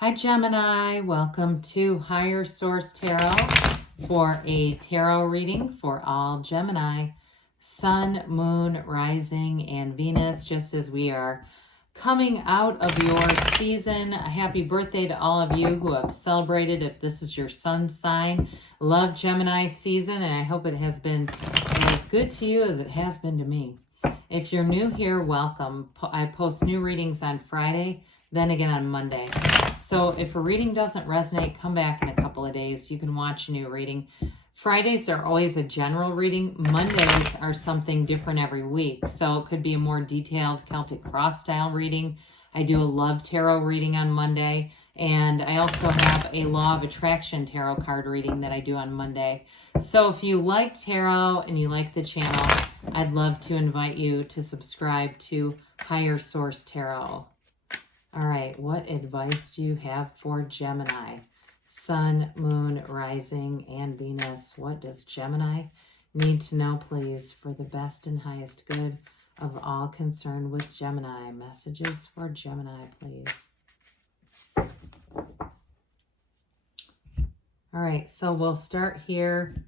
Hi Gemini, welcome to Higher Source Tarot for a tarot reading for all Gemini, Sun, Moon, Rising, and Venus, just as we are coming out of your season. A happy birthday to all of you who have celebrated if this is your sun sign. Love Gemini season, and I hope it has been as good to you as it has been to me. If you're new here, welcome. I post new readings on Friday, then again on Monday. So if a reading doesn't resonate, come back in a couple of days. You can watch a new reading. Fridays are always a general reading. Mondays are something different every week. So it could be a more detailed Celtic cross style reading. I do a love tarot reading on Monday. And I also have a law of attraction tarot card reading that I do on Monday. So if you like tarot and you like the channel, I'd love to invite you to subscribe to Higher Source Tarot. All right, what advice do you have for Gemini? Sun, Moon, Rising, and Venus. What does Gemini need to know, please, for the best and highest good of all concerned with Gemini? Messages for Gemini, please. All right, so we'll start here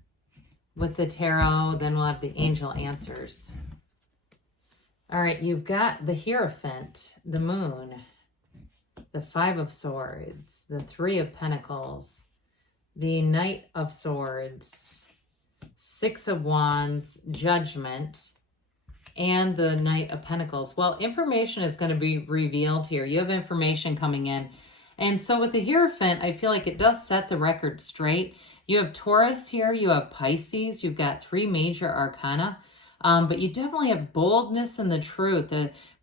with the tarot, then we'll have the angel answers. All right, you've got the Hierophant, the Moon, the Five of Swords, the Three of Pentacles, the Knight of Swords, Six of Wands, Judgment, and the Knight of Pentacles. Well, information is going to be revealed here. You have information coming in. And so with the Hierophant, I feel like it does set the record straight. You have Taurus here, you have Pisces, you've got three major arcana, but you definitely have boldness in the truth.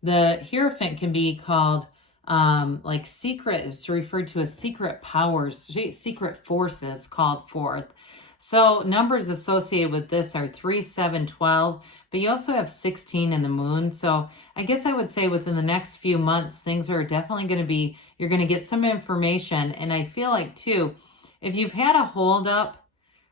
The Hierophant can be called like secret, it's referred to as secret powers, secret forces called forth. So numbers associated with this are 3, 7, 12, but you also have 16 in the moon. So I guess I would say within the next few months, things are definitely going to be, you're going to get some information. And I feel like too, if you've had a holdup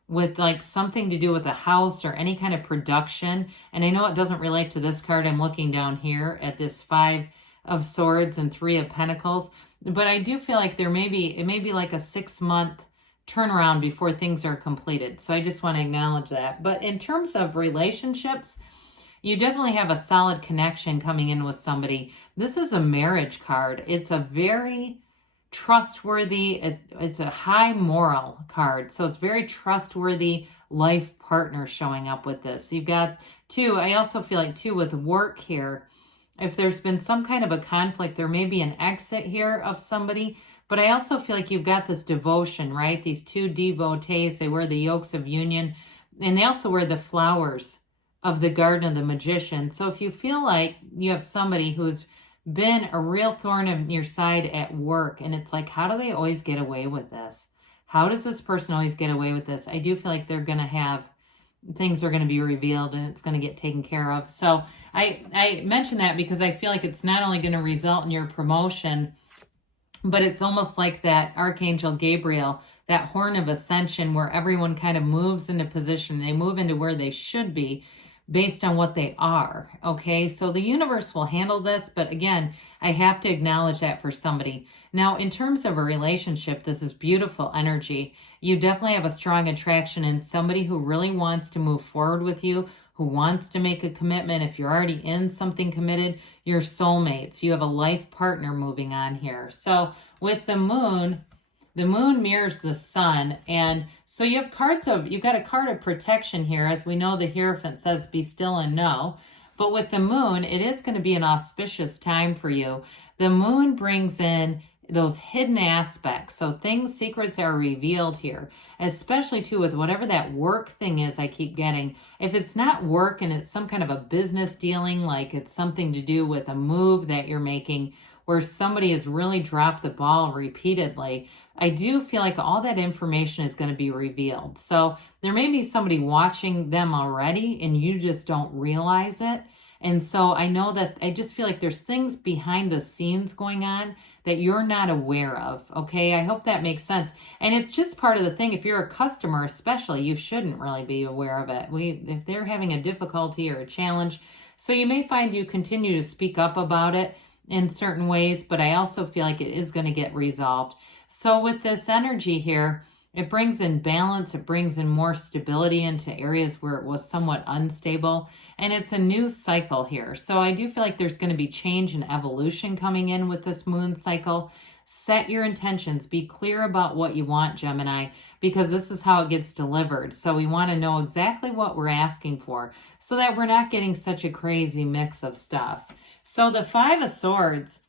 with like something to do with a house or any kind of production, and I know it doesn't relate to this card, I'm looking down here at this Five of Swords and Three of Pentacles, but I do feel like it may be like a 6-month turnaround before things are completed. So I just want to acknowledge that. But in terms of relationships, you definitely have a solid connection coming in with somebody. This is a marriage card. It's a very trustworthy, it's a high moral card. So it's very trustworthy life partner showing up with this. You've got two, I also feel like too with work here, if there's been some kind of a conflict, there may be an exit here of somebody, but I also feel like you've got this devotion, right? These two devotees, they wear the yokes of union, and they also wear the flowers of the Garden of the Magician. So if you feel like you have somebody who's been a real thorn in your side at work, and it's like, how do they always get away with this? How does this person always get away with this? I do feel like they're going to have, things are going to be revealed and it's going to get taken care of. So I mention that because I feel like it's not only going to result in your promotion, but it's almost like that Archangel Gabriel, that horn of ascension where everyone kind of moves into position. They move into where they should be based on what they are. Okay, so the universe will handle this, but again, I have to acknowledge that for somebody. Now, in terms of a relationship, this is beautiful energy. You definitely have a strong attraction in somebody who really wants to move forward with you, who wants to make a commitment. If you're already in something committed, you're soulmates. You have a life partner moving on here. So with the moon mirrors the sun. And so you have you've got a card of protection here. As we know, the Hierophant says, be still and know. But with the moon, it is going to be an auspicious time for you. The moon brings in those hidden aspects. So secrets are revealed here, especially too with whatever that work thing is I keep getting. If it's not work and it's some kind of a business dealing, like it's something to do with a move that you're making where somebody has really dropped the ball repeatedly, I do feel like all that information is going to be revealed. So there may be somebody watching them already and you just don't realize it. And so I know that I just feel like there's things behind the scenes going on that you're not aware of. Okay, I hope that makes sense. And it's just part of the thing. If you're a customer especially, you shouldn't really be aware of it. If they're having a difficulty or a challenge, so you may find you continue to speak up about it. in certain ways, but I also feel like it is going to get resolved. So with this energy here, it brings in balance, it brings in more stability into areas where it was somewhat unstable, and it's a new cycle here. So I do feel like there's going to be change and evolution coming in with this moon cycle. Set your intentions, be clear about what you want, Gemini, because this is how it gets delivered. So we want to know exactly what we're asking for so that we're not getting such a crazy mix of stuff. So the Five of Swords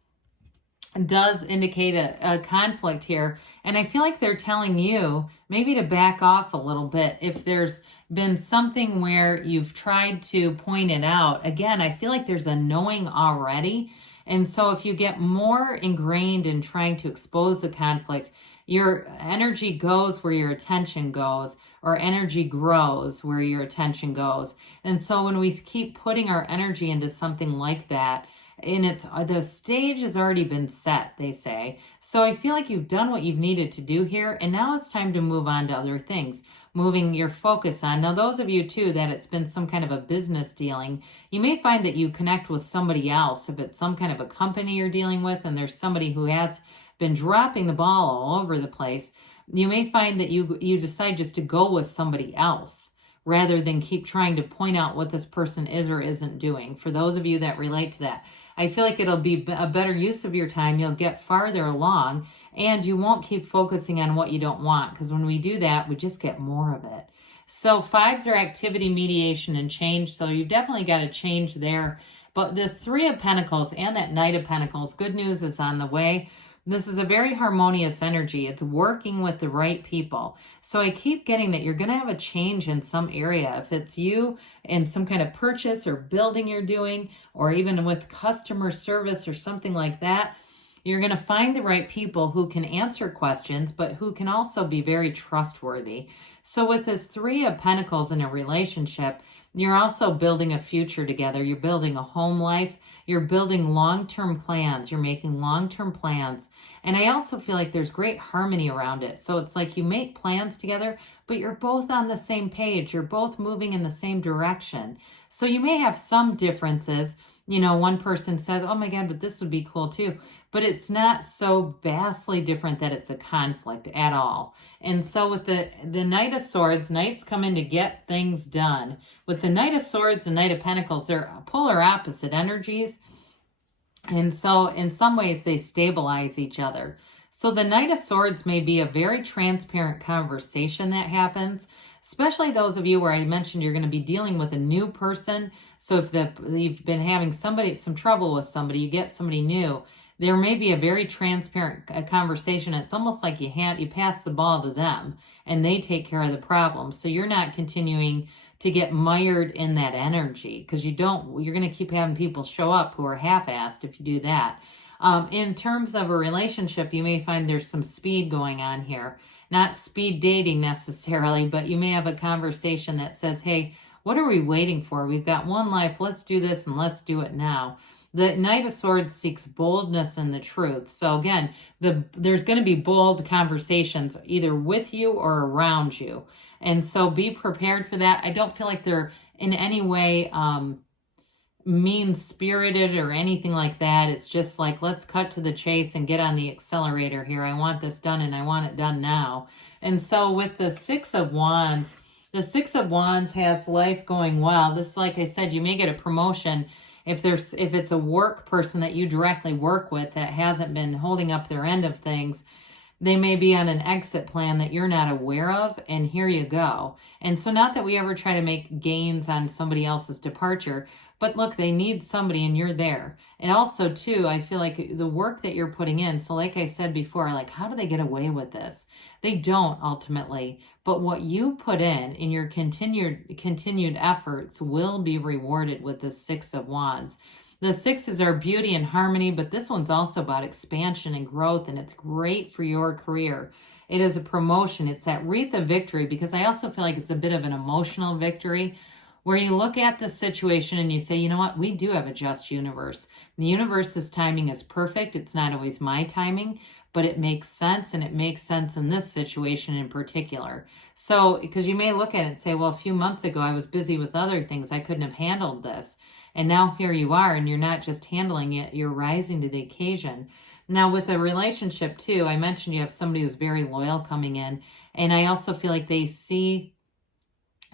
does indicate a conflict here, and I feel like they're telling you maybe to back off a little bit if there's been something where you've tried to point it out. Again, I feel like there's a knowing already, and so if you get more ingrained in trying to expose the conflict, your energy goes where your attention goes, or energy grows where your attention goes. And so when we keep putting our energy into something like that, and the stage has already been set, they say. So I feel like you've done what you've needed to do here, and now it's time to move on to other things, moving your focus on. Now, those of you too that it's been some kind of a business dealing, you may find that you connect with somebody else. If it's some kind of a company you're dealing with and there's somebody who has been dropping the ball all over the place, you may find that you decide just to go with somebody else rather than keep trying to point out what this person is or isn't doing. For those of you that relate to that, I feel like it'll be a better use of your time. You'll get farther along, and you won't keep focusing on what you don't want, because when we do that, we just get more of it. So fives are activity, mediation, and change. So you've definitely got a change there. But this Three of Pentacles and that Knight of Pentacles, good news is on the way. This is a very harmonious energy. It's working with the right people. So I keep getting that you're going to have a change in some area. If it's you in some kind of purchase or building you're doing, or even with customer service or something like that, you're going to find the right people who can answer questions, but who can also be very trustworthy. So with this Three of Pentacles in a relationship, you're also building a future together. You're building a home life. You're building long-term plans. You're making long-term plans. And I also feel like there's great harmony around it. So it's like you make plans together, but you're both on the same page. You're both moving in the same direction. So you may have some differences. You know, one person says, oh my God, but this would be cool too. But it's not so vastly different that it's a conflict at all. And so with the Knight of Swords, Knights come in to get things done. With the Knight of Swords and Knight of Pentacles, they're polar opposite energies. And so in some ways, they stabilize each other. So the Knight of Swords may be a very transparent conversation that happens, especially those of you where I mentioned you're going to be dealing with a new person. So if you've been having some trouble with somebody, you get somebody new, there may be a very transparent conversation. It's almost like you pass the ball to them and they take care of the problem. So you're not continuing to get mired in that energy, because you're going to keep having people show up who are half-assed if you do that. In terms of a relationship, you may find there's some speed going on here. Not speed dating necessarily, but you may have a conversation that says, hey, what are we waiting for? We've got one life. Let's do this and let's do it now. The Knight of Swords seeks boldness in the truth. So again, there's going to be bold conversations either with you or around you. And so be prepared for that. I don't feel like they're in any way mean-spirited or anything like that. It's just like, let's cut to the chase and get on the accelerator here. I want this done and I want it done now. And so with the Six of Wands, the Six of Wands has life going well. This, like I said, you may get a promotion if it's a work person that you directly work with that hasn't been holding up their end of things. They may be on an exit plan that you're not aware of, and here you go. And so not that we ever try to make gains on somebody else's departure, but look, they need somebody and you're there. And also too, I feel like the work that you're putting in, so like I said before, like how do they get away with this? They don't ultimately, but what you put in your continued efforts will be rewarded with the Six of Wands. The sixes are beauty and harmony, but this one's also about expansion and growth, and it's great for your career. It is a promotion. It's that wreath of victory, because I also feel like it's a bit of an emotional victory where you look at the situation and you say, you know what, we do have a just universe. The universe's timing is perfect. It's not always my timing, but it makes sense, and it makes sense in this situation in particular. So, because you may look at it and say, well, a few months ago, I was busy with other things. I couldn't have handled this. And now here you are, and you're not just handling it, you're rising to the occasion. Now with a relationship too, I mentioned you have somebody who's very loyal coming in. And I also feel like they see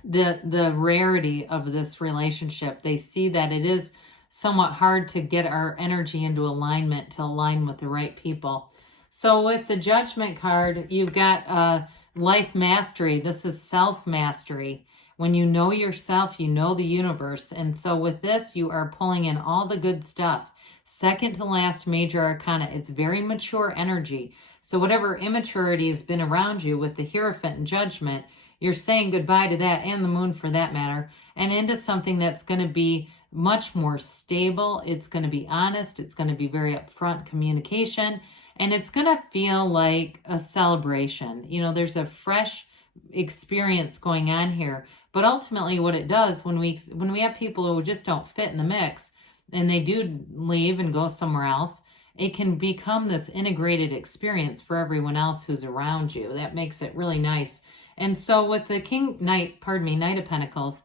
the rarity of this relationship. They see that it is somewhat hard to get our energy into alignment, to align with the right people. So with the Judgment card, you've got life mastery. This is self-mastery. When you know yourself, you know the universe. And so with this, you are pulling in all the good stuff. Second to last major arcana. It's very mature energy. So whatever immaturity has been around you with the Hierophant and Judgment, you're saying goodbye to that, and the Moon for that matter, and into something that's going to be much more stable. It's going to be honest. It's going to be very upfront communication, and it's going to feel like a celebration. You know, there's a fresh experience going on here. But ultimately what it does when we have people who just don't fit in the mix and they do leave and go somewhere else, it can become this integrated experience for everyone else who's around you. That makes it really nice. And so with the Knight of Pentacles,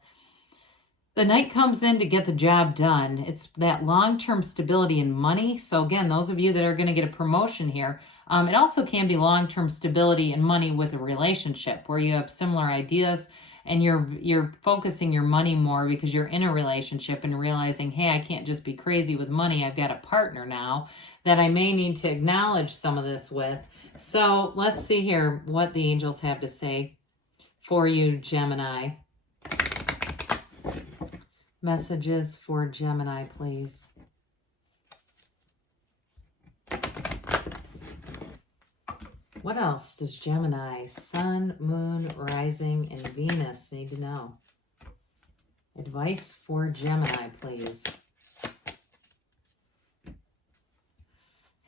the Knight comes in to get the job done. It's that long-term stability in money. So again, those of you that are going to get a promotion here, it also can be long-term stability in money with a relationship where you have similar ideas and you're focusing your money more because you're in a relationship and realizing, hey, I can't just be crazy with money. I've got a partner now that I may need to acknowledge some of this with. So let's see here what the angels have to say for you, Gemini. Messages for Gemini, please. What else does Gemini, Sun, Moon, Rising, and Venus need to know? Advice for Gemini, please.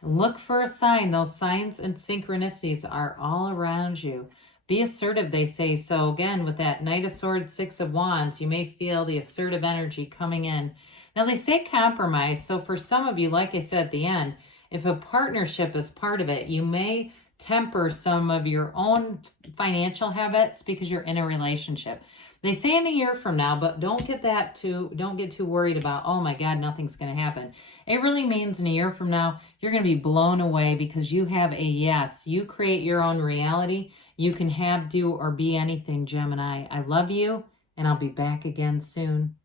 Look for a sign. Those signs and synchronicities are all around you. Be assertive, they say. So again, with that Knight of Swords, Six of Wands, you may feel the assertive energy coming in. Now they say compromise. So for some of you, like I said at the end, if a partnership is part of it, you may temper some of your own financial habits because you're in a relationship. They say in a year from now, but don't get too worried about, oh my God, nothing's going to happen. It really means in a year from now, you're going to be blown away because you have a yes. You create your own reality. You can have, do, or be anything, Gemini. I love you, and I'll be back again soon.